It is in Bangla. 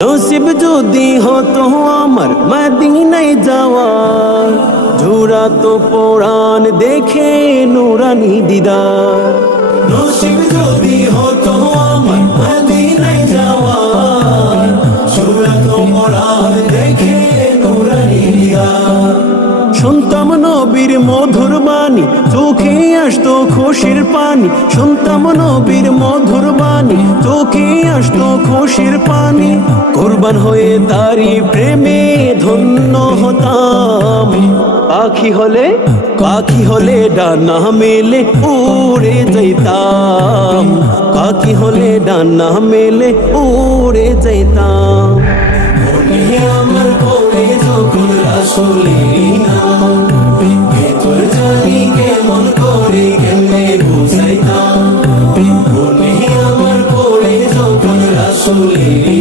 নসিব যদি হতো আমার মদিনায় যাওয়া, ঝুরাতো পরাণ দেখে নুরানি দিদার। নসিব যদি হতো আমার মদিনায় যাওয়া, ঝুরাতো পরাণ দেখে নুরানি দিদার। শুনতাম নবীর মধুর বাণী, চোখে আসতো খুশির পানি। শুনতাম নবীর মধুর বাণী, চোখে আসতো খুশির পানি। কুরবান হয়ে তারি প্রেমে ধন্য হতাম। পাখি হলে ডানা মেলে উড়ে যাইতাম। পাখি হলে ডানা মেলে উড়ে যাইতাম। মনে আমার পড়ে যখন রাসূলের নাম, ভেতর জানি কেমন করে কেমনে বুঝাইতাম। মনে আমার পড়ে যখন রাসূলের